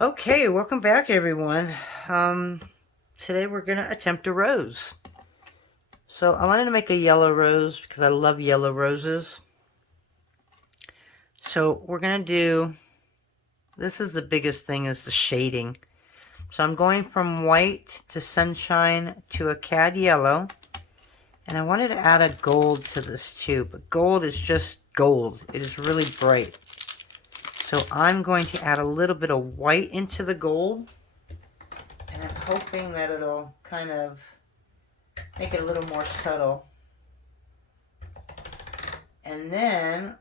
Okay, welcome back everyone. Today we're going to attempt a rose. So I wanted to make a yellow rose because I love yellow roses. So we're going to do, this is the biggest thing, is the shading. So I'm going from white to sunshine to a cad yellow. And I wanted to add a gold to this too, but gold is just gold. It is really bright. So I'm going to add a little bit of white into the gold. And I'm hoping that it'll kind of make it a little more subtle. And then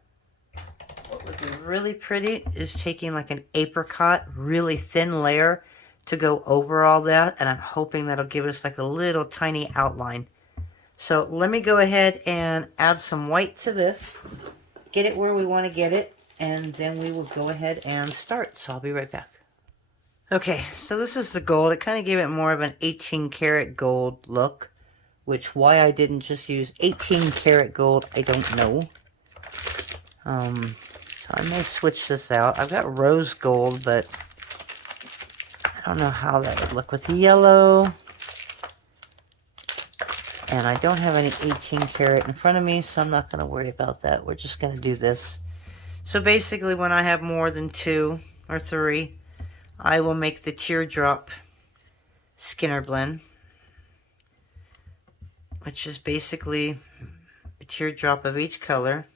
what would be really pretty is taking like an apricot, really thin layer to go over all that. And I'm hoping that'll give us like a little tiny outline. So let me go ahead and add some white to this, get it where we want to get it, and then we will go ahead and start. So I'll be right back. Okay, so this is the gold. It kind of gave it more of an 18 karat gold look, which why I didn't just use 18 karat gold, I don't know. So I may switch this out. I've got rose gold, but I don't know how that would look with the yellow. And I don't have any 18 karat in front of me, so I'm not going to worry about that. We're just going to do this. So basically, when I have more than 2 or 3, I will make the teardrop Skinner blend, which is basically a teardrop of each color.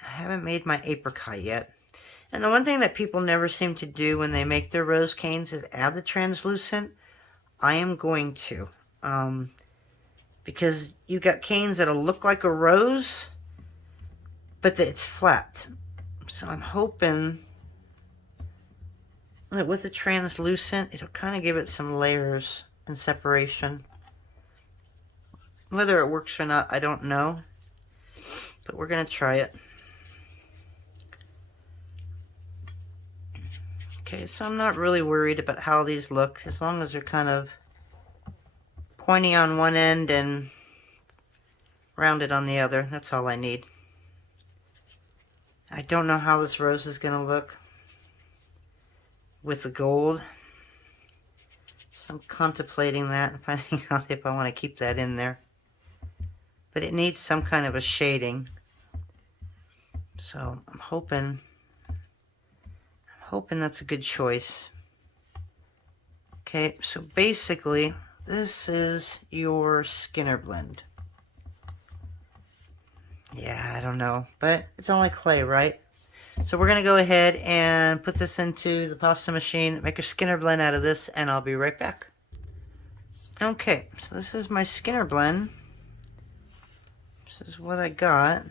I haven't made my apricot yet. And the one thing that people never seem to do when they make their rose canes is add the translucent. I am going to. Because you got canes that'll look like a rose, but it's flat. So I'm hoping that with the translucent, it'll kind of give it some layers and separation. Whether it works or not, I don't know. But we're going to try it. Okay, so I'm not really worried about how these look, as long as they're kind of pointy on one end and rounded on the other. That's all I need. I don't know how this rose is going to look with the gold. So I'm contemplating that and finding out if I want to keep that in there. But it needs some kind of a shading. So I'm hoping that's a good choice. Okay, so basically this is your Skinner blend. Yeah, I don't know, but it's only clay, right? So we're going to go ahead and put this into the pasta machine, make a Skinner blend out of this, and I'll be right back. Okay, so this is my Skinner blend. This is what I got.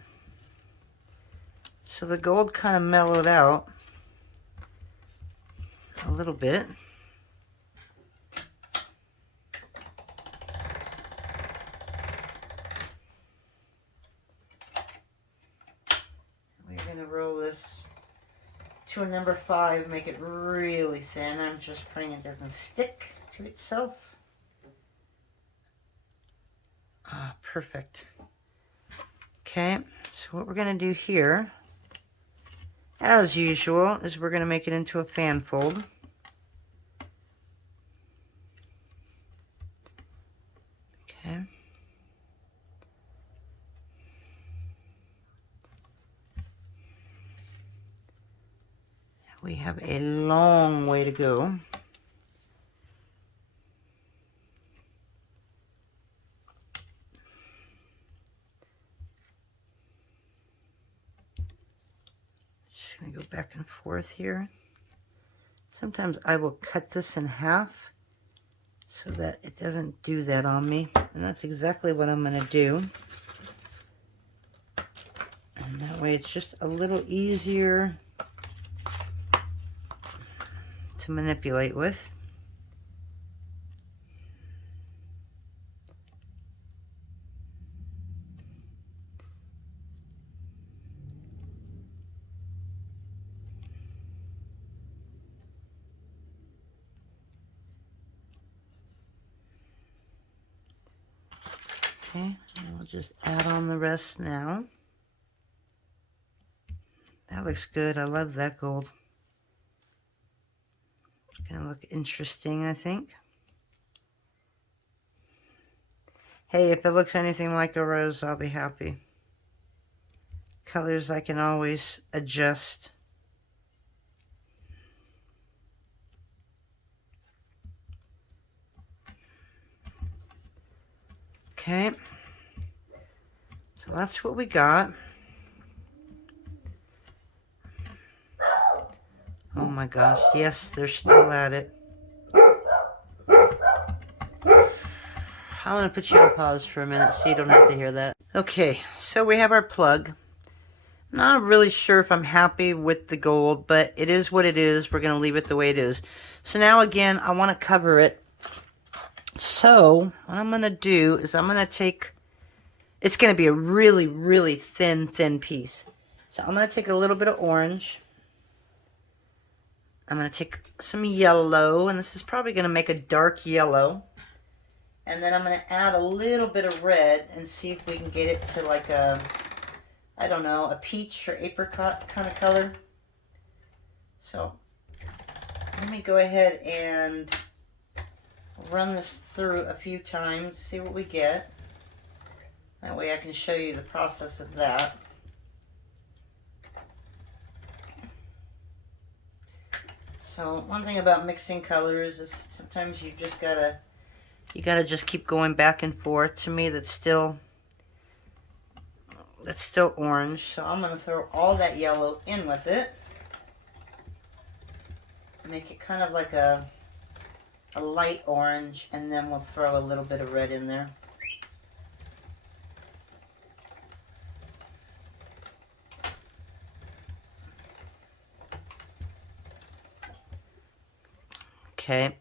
So the gold kind of mellowed out a little bit. We're going to roll this to a number 5, make it really thin. I'm just praying it doesn't stick to itself. Ah, perfect. Okay, so what we're going to do here, as usual, is we're going to make it into a fan fold. Okay. We have a long way to go. Just going to go back and forth here. Sometimes I will cut this in half so that it doesn't do that on me. And that's exactly what I'm going to do. And that way it's just a little easier to manipulate with. Okay, and we'll just add on the rest now. That looks good. I love that gold. It's gonna look interesting, I think. Hey, if it looks anything like a rose, I'll be happy. Colors I can always adjust. Okay. So that's what we got. Oh my gosh, yes, they're still at it. I'm going to put you on pause for a minute so you don't have to hear that. Okay, so we have our plug. Not really sure if I'm happy with the gold, but it is what it is. We're going to leave it the way it is. So now again, I want to cover it. So what I'm going to do is I'm going to take, it's going to be a really, really thin piece. So I'm going to take a little bit of orange. I'm going to take some yellow, and this is probably going to make a dark yellow. And then I'm going to add a little bit of red and see if we can get it to like a, I don't know, a peach or apricot kind of color. So let me go ahead and run this through a few times, see what we get. That way I can show you the process of that. So one thing about mixing colors is sometimes you just gotta just keep going back and forth. To me, that's still orange. So I'm gonna throw all that yellow in with it. Make it kind of like a light orange, and then we'll throw a little bit of red in there. Okay.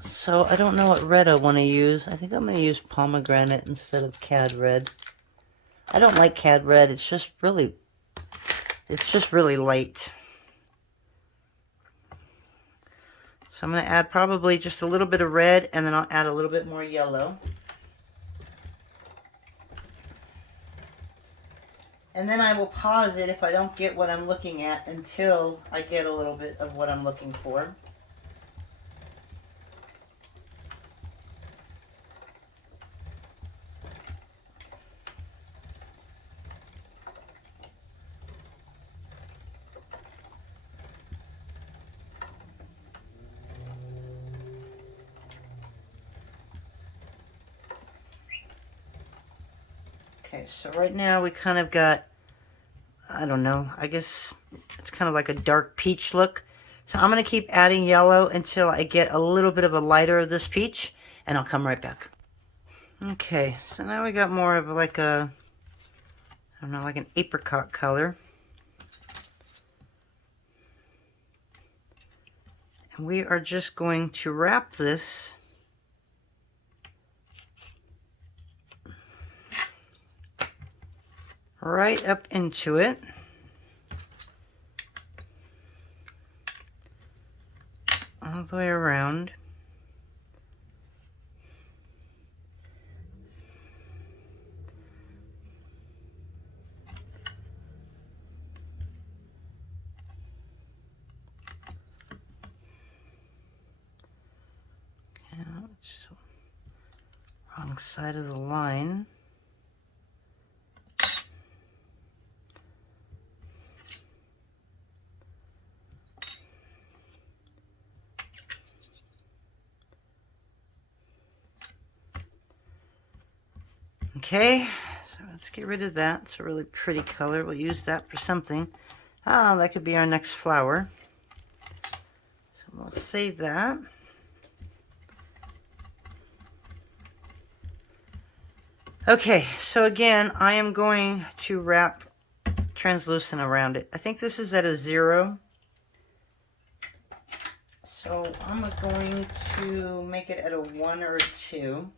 So I don't know what red I want to use. I think I'm going to use pomegranate instead of cad red. I don't like cad red. It's just really light. So I'm going to add probably just a little bit of red, and then I'll add a little bit more yellow. And then I will pause it if I don't get what I'm looking at until I get a little bit of what I'm looking for. Okay, so right now we kind of got, I don't know, I guess it's kind of like a dark peach look. So I'm going to keep adding yellow until I get a little bit of a lighter of this peach, and I'll come right back. Okay, so now we got more of like a, I don't know, like an apricot color. And we are just going to wrap this right up into it. All the way around. Okay, wrong side of the line. Okay, so let's get rid of that. It's a really pretty color. We'll use that for something. Ah, that could be our next flower. So we'll save that. Okay, so again, I am going to wrap translucent around it. I think this is at a 0. So I'm going to make it at a 1 or a 2.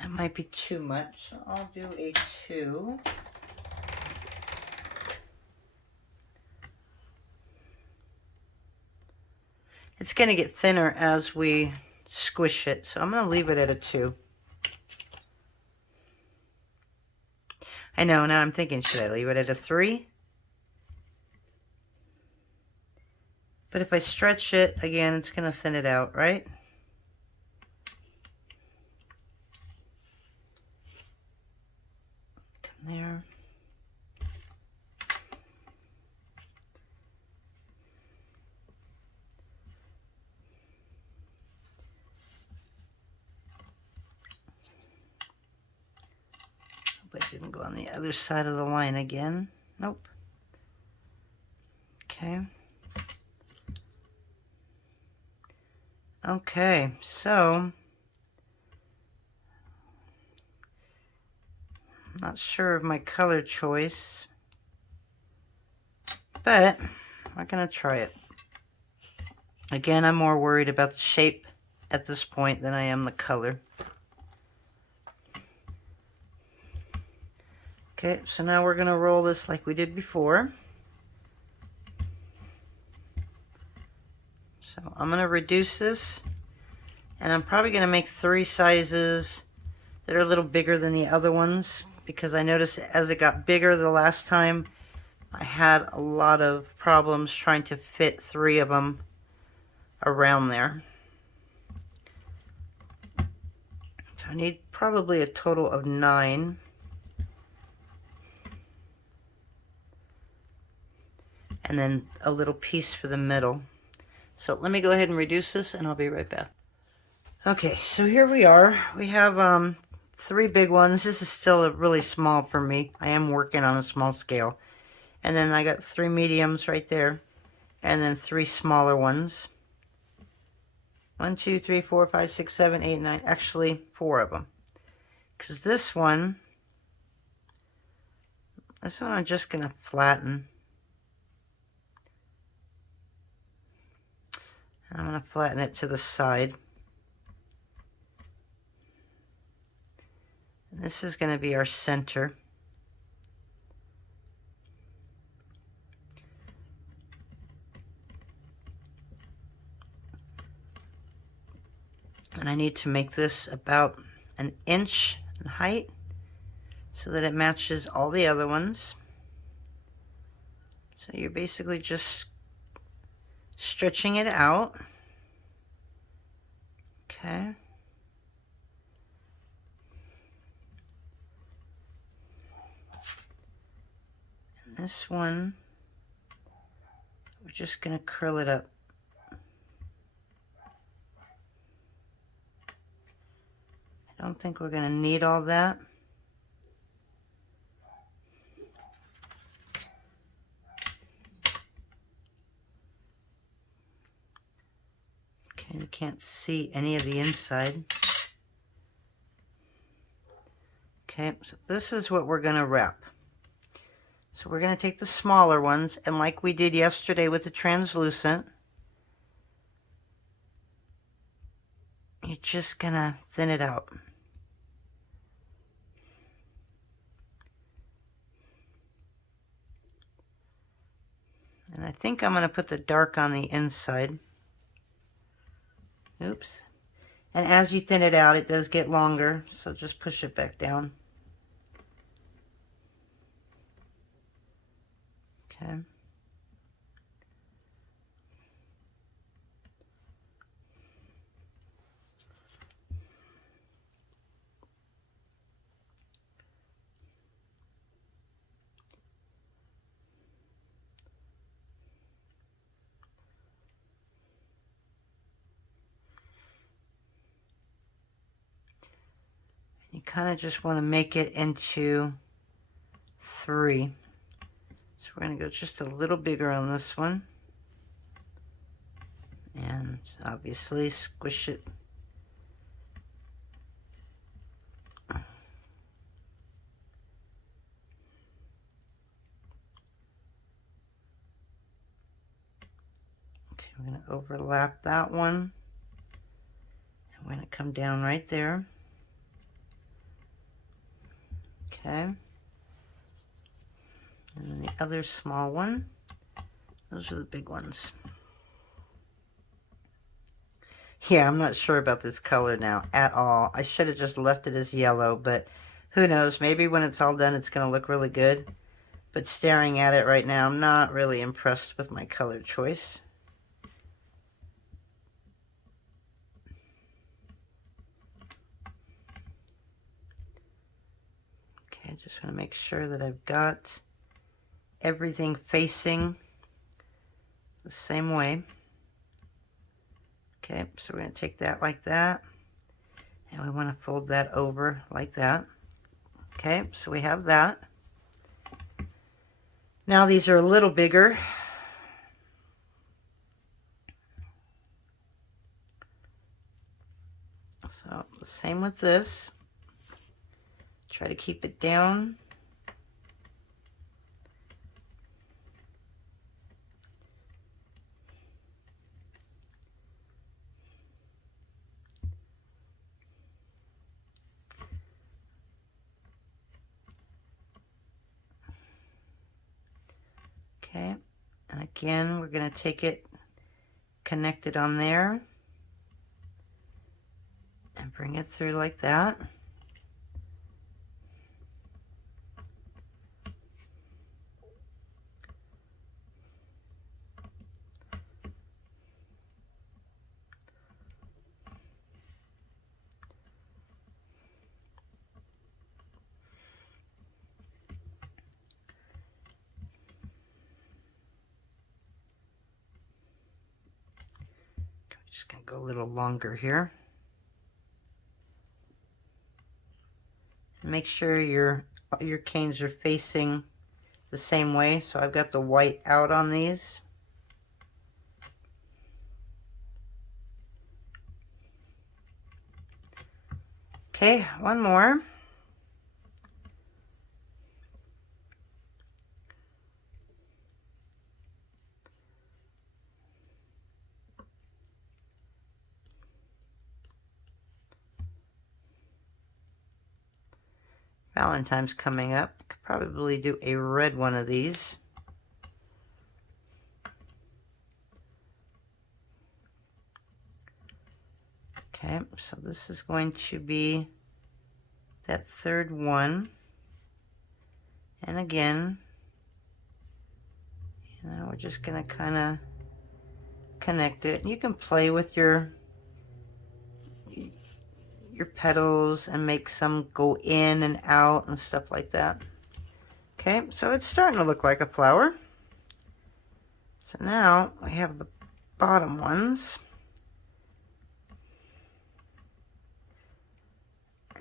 That might be too much, so I'll do a 2. It's going to get thinner as we squish it, so I'm going to leave it at a 2. I know, now I'm thinking, should I leave it at a 3? But if I stretch it, again, it's going to thin it out, right? Come there. Hope I didn't go on the other side of the line again. Nope. Okay. Okay, so I'm not sure of my color choice, but we're gonna try it. Again, I'm more worried about the shape at this point than I am the color. Okay, so now we're gonna roll this like we did before. So I'm gonna reduce this, and I'm probably gonna make 3 sizes that are a little bigger than the other ones, because I noticed as it got bigger the last time, I had a lot of problems trying to fit 3 of them around there. So I need probably a total of 9. And then a little piece for the middle. So let me go ahead and reduce this and I'll be right back. Okay, so here we are. We have 3 big ones. This is still really small for me. I am working on a small scale. And then I got 3 mediums right there. And then 3 smaller ones. 1, 2, 3, 4, 5, 6, 7, 8, 9. Actually, 4 of them. Because this one I'm just going to flatten. I'm going to flatten it to the side. And this is going to be our center. And I need to make this about 1 inch in height so that it matches all the other ones. So you're basically just stretching it out. Okay. And this one, we're just going to curl it up. I don't think we're going to need all that. Okay, you can't see any of the inside. Okay, so this is what we're going to wrap. So we're going to take the smaller ones, and like we did yesterday with the translucent, you're just going to thin it out. And I think I'm going to put the dark on the inside. Oops. And as you thin it out, it does get longer, so just push it back down. Okay. You kind of just want to make it into 3. So we're going to go just a little bigger on this one. And obviously squish it. Okay, we're going to overlap that one. And we're going to come down right there. Okay. And then the other small one. Those are the big ones. Yeah, I'm not sure about this color now at all. I should have just left it as yellow, but Who knows, maybe when it's all done it's going to look really good. But staring at it right now, I'm not really impressed with my color choice. Okay, just want to make sure that I've got everything facing the same way. Okay, so we're going to take that like that. And we want to fold that over like that. Okay, so we have that. Now these are a little bigger. So the same with this. Try to keep it down. Okay, and again, we're going to take it, connect it on there, and bring it through like that. Just going to go a little longer here. Make sure your canes are facing the same way. So I've got the white out on these. Okay, one more. Valentine's coming up. Could probably do a red one of these. Okay, so this is going to be that third one. And again, we're just going to kind of connect it. You can play with your petals and make some go in and out and stuff like that. Okay, so it's starting to look like a flower. So now we have the bottom ones.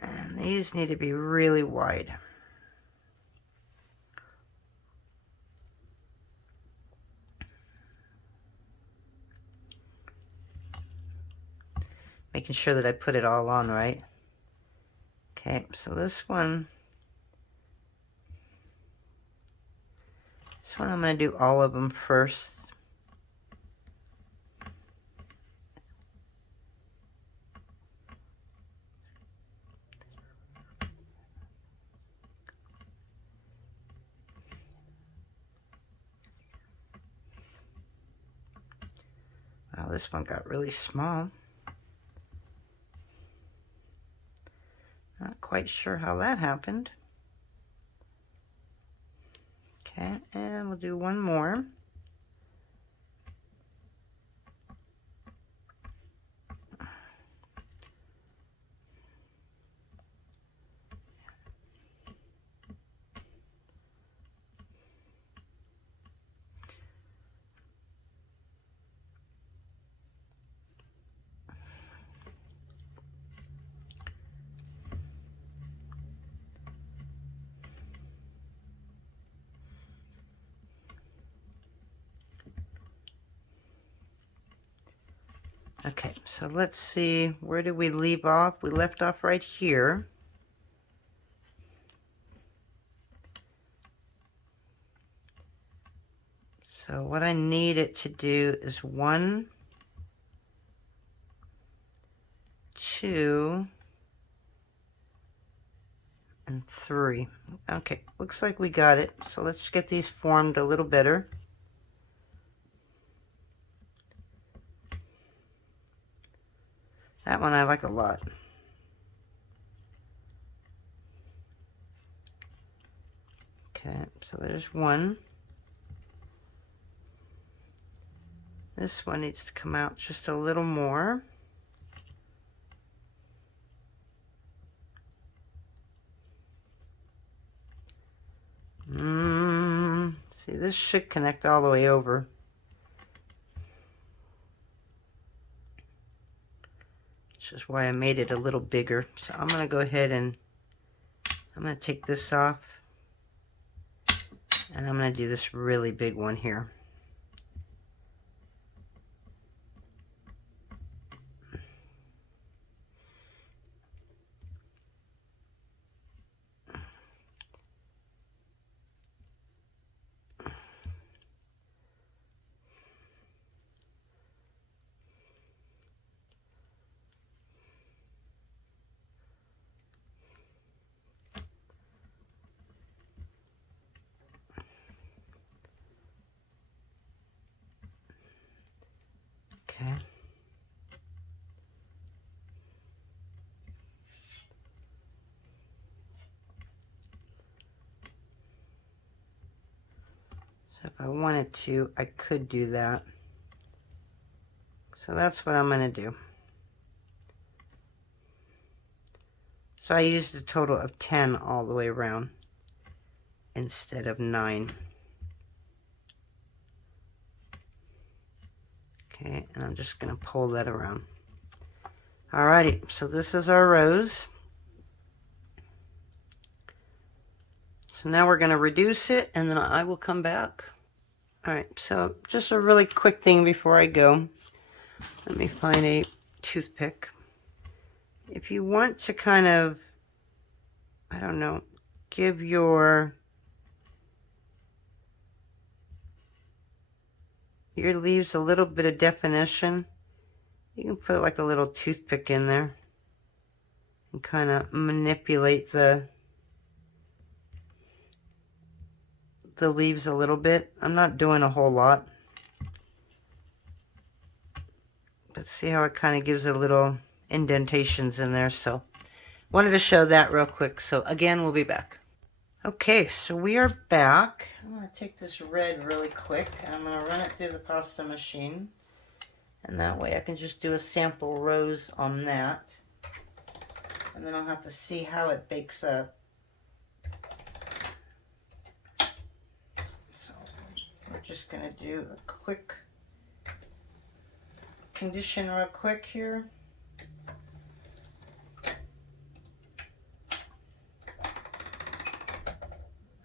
And these need to be really wide. Making sure that I put it all on right. Okay, so this one I'm going to do all of them first. Wow, this one got really small. Not quite sure how that happened. Okay, and we'll do one more. Okay, so let's see, where did we leave off? We left off right here. So what I need it to do is 1, 2, and 3. Okay, looks like we got it. So let's get these formed a little better. That one I like a lot. So there's one. This one needs to come out just a little more. See, this should connect all the way over. Which is why I made it a little bigger. So I'm going to go ahead and I'm going to take this off. And I'm going to do this really big one here. Okay. So if I wanted to, I could do that. So that's what I'm going to do. So I used a total of 10 all the way around instead of 9. Okay, and I'm just going to pull that around. Alrighty, so this is our rose. So now we're going to reduce it, and then I will come back. Alright, so just a really quick thing before I go. Let me find a toothpick. If you want to kind of, I don't know, give your leaves a little bit of definition, you can put like a little toothpick in there and kind of manipulate the leaves a little bit. I'm not doing a whole lot, but see how it kind of gives a little indentations in there. So wanted to show that real quick. So again, we'll be back. Okay, so we are back. I'm going to take this red really quick and I'm going to run it through the pasta machine, and that way I can just do a sample rose on that, and then I'll have to see how it bakes up. So we're just going to do a quick condition real quick here.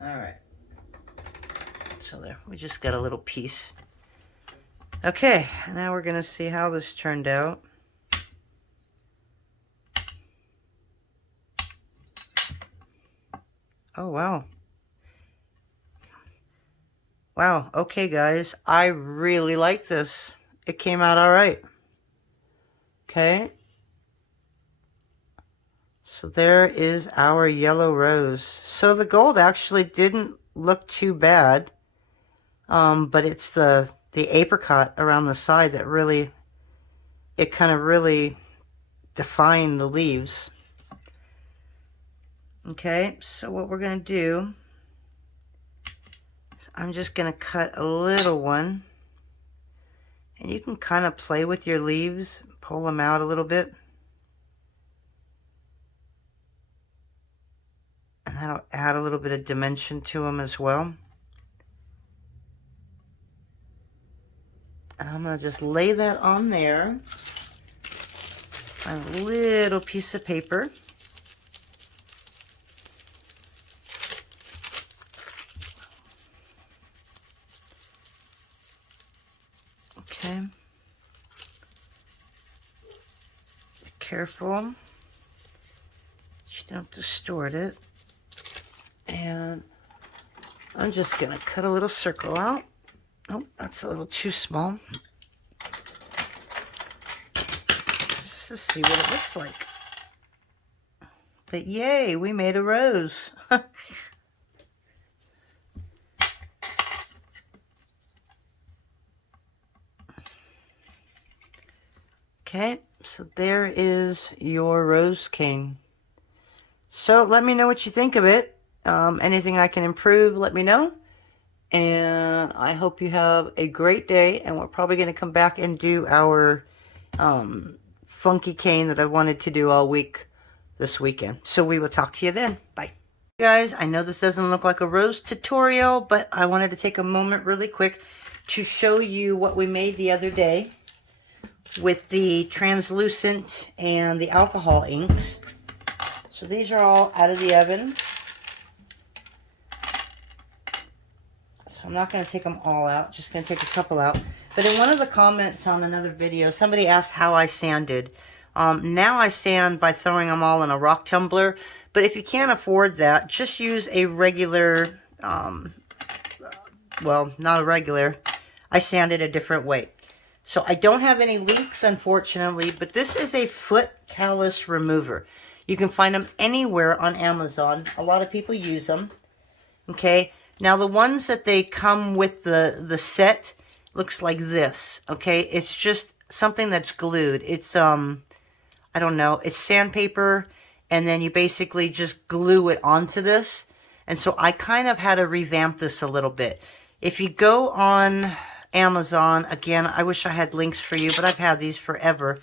Alright, so there, we just got a little piece. Okay, now we're going to see how this turned out. Oh, wow. Wow, okay guys, I really like this. It came out alright. Okay. So there is our yellow rose. So the gold actually didn't look too bad. But it's the apricot around the side that really, it kind of really defined the leaves. Okay, so what we're going to do is I'm just going to cut a little one. And you can kind of play with your leaves, pull them out a little bit. And that'll add a little bit of dimension to them as well. And I'm going to just lay that on there on a little piece of paper. Okay. Be careful. You don't distort it. And I'm just going to cut a little circle out. Oh, that's a little too small. Just to see what it looks like. But yay, we made a rose. Okay, so there is your rose cane. So let me know what you think of it. Anything I can improve, let me know. And I hope you have a great day. And we're probably going to come back and do our funky cane that I wanted to do all week this weekend. So we will talk to you then. Bye. Guys, I know this doesn't look like a rose tutorial, but I wanted to take a moment really quick to show you what we made the other day with the translucent and the alcohol inks. So these are all out of the oven. So I'm not going to take them all out, just going to take a couple out. But in one of the comments on another video, somebody asked how I sanded. Now I sand by throwing them all in a rock tumbler. But if you can't afford that, just use a regular, well, not a regular. I sand it a different way. So I don't have any leaks, unfortunately, but this is a foot callus remover. You can find them anywhere on Amazon. A lot of people use them. Okay. Now the ones that they come with the set looks like this. Okay. It's just something that's glued. It's, I don't know. It's sandpaper. And then you basically just glue it onto this. And so I kind of had to revamp this a little bit. If you go on Amazon, again, I wish I had links for you, but I've had these forever.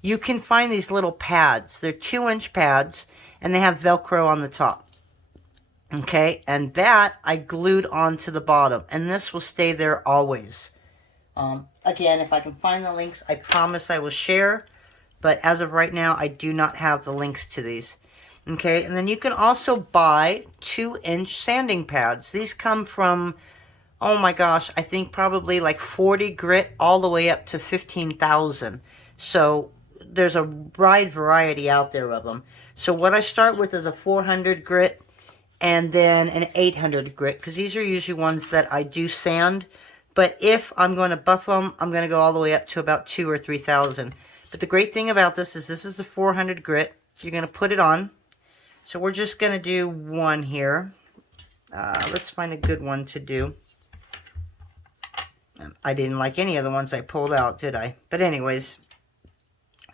You can find these little pads. They're 2-inch pads, and they have Velcro on the top. Okay, and that I glued onto the bottom, and this will stay there always. Again, if I can find the links, I promise I will share. But as of right now, I do not have the links to these. Okay, and then you can also buy 2-inch sanding pads. These come from, oh my gosh, I think probably like 40 grit all the way up to 15,000. So there's a wide variety out there of them. So what I start with is a 400 grit and then an 800 grit, because these are usually ones that I do sand. But if I'm going to buff them, I'm going to go all the way up to about 2,000 or 3,000. But the great thing about this is the 400 grit. You're going to put it on. So we're just going to do one here. Let's find a good one to do. I didn't like any of the ones I pulled out, did I? But anyways,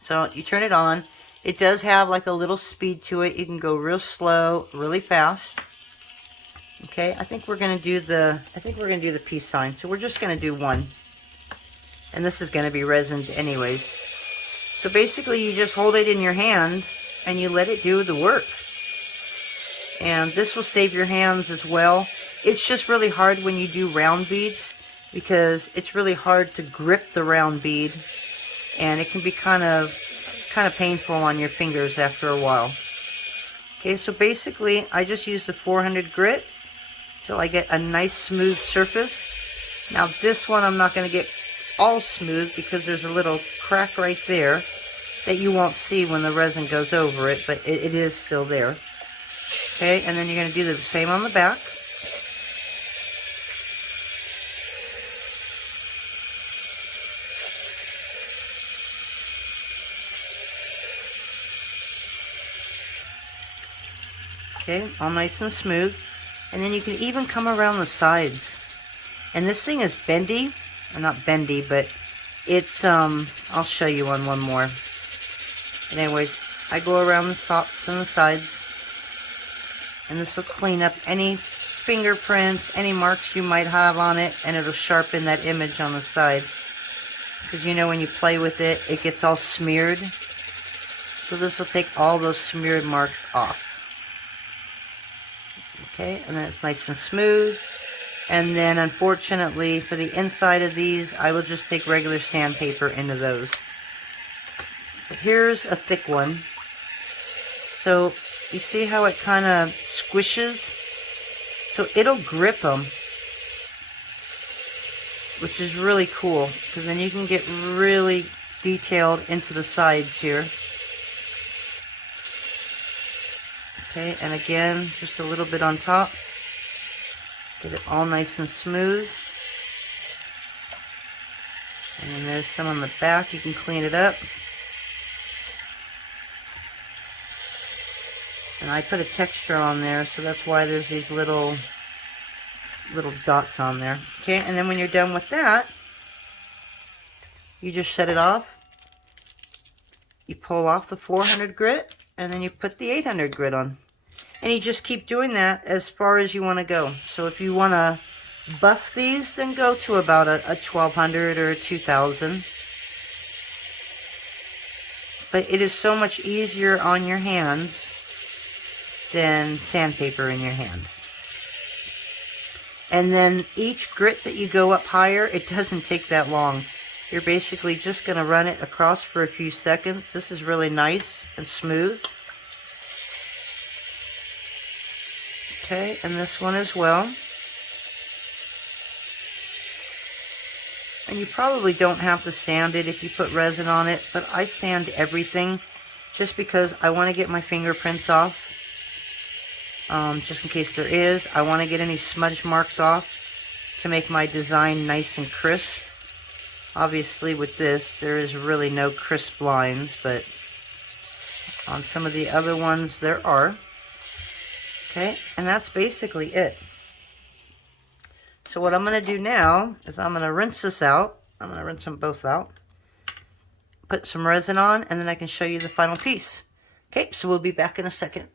so you turn it on. It does have like a little speed to it. You can go real slow, really fast. Okay, I think we're going to do the peace sign. So we're just going to do one. And this is going to be resined anyways. So basically you just hold it in your hand and you let it do the work. And this will save your hands as well. It's just really hard when you do round beads because it's really hard to grip the round bead, and it can be kind of painful on your fingers after a while. Okay, so basically I just use the 400 grit till I get a nice smooth surface. Now this one I'm not going to get all smooth because there's a little crack right there that you won't see when the resin goes over it, but it is still there. Okay, and then you're going to do the same on the back. Okay, all nice and smooth. And then you can even come around the sides. And this thing is bendy. Or not bendy, but it's, I'll show you on one more. But anyways, I go around the tops and the sides. And this will clean up any fingerprints, any marks you might have on it, and it'll sharpen that image on the side. Because you know when you play with it, it gets all smeared. So this will take all those smeared marks off. Okay, and then it's nice and smooth. And then unfortunately for the inside of these, I will just take regular sandpaper into those. But here's a thick one. So you see how it kind of squishes? So it'll grip them, which is really cool, because then you can get really detailed into the sides here. Okay, and again, just a little bit on top. Get it all nice and smooth. And then there's some on the back. You can clean it up. And I put a texture on there, so that's why there's these little dots on there. Okay, and then when you're done with that, you just set it off. You pull off the 400 grit, and then you put the 800 grit on. And you just keep doing that as far as you want to go. So if you want to buff these, then go to about a 1200 or a 2000. But it is so much easier on your hands than sandpaper in your hand. And then each grit that you go up higher, it doesn't take that long. You're basically just going to run it across for a few seconds. This is really nice and smooth. Okay, and this one as well. And you probably don't have to sand it if you put resin on it, but I sand everything just because I want to get my fingerprints off. Just in case there is. I want to get any smudge marks off to make my design nice and crisp. Obviously with this, there is really no crisp lines, but on some of the other ones there are. Okay, and that's basically it. So what I'm going to do now is I'm going to rinse this out. I'm going to rinse them both out. Put some resin on, and then I can show you the final piece. Okay, so we'll be back in a second.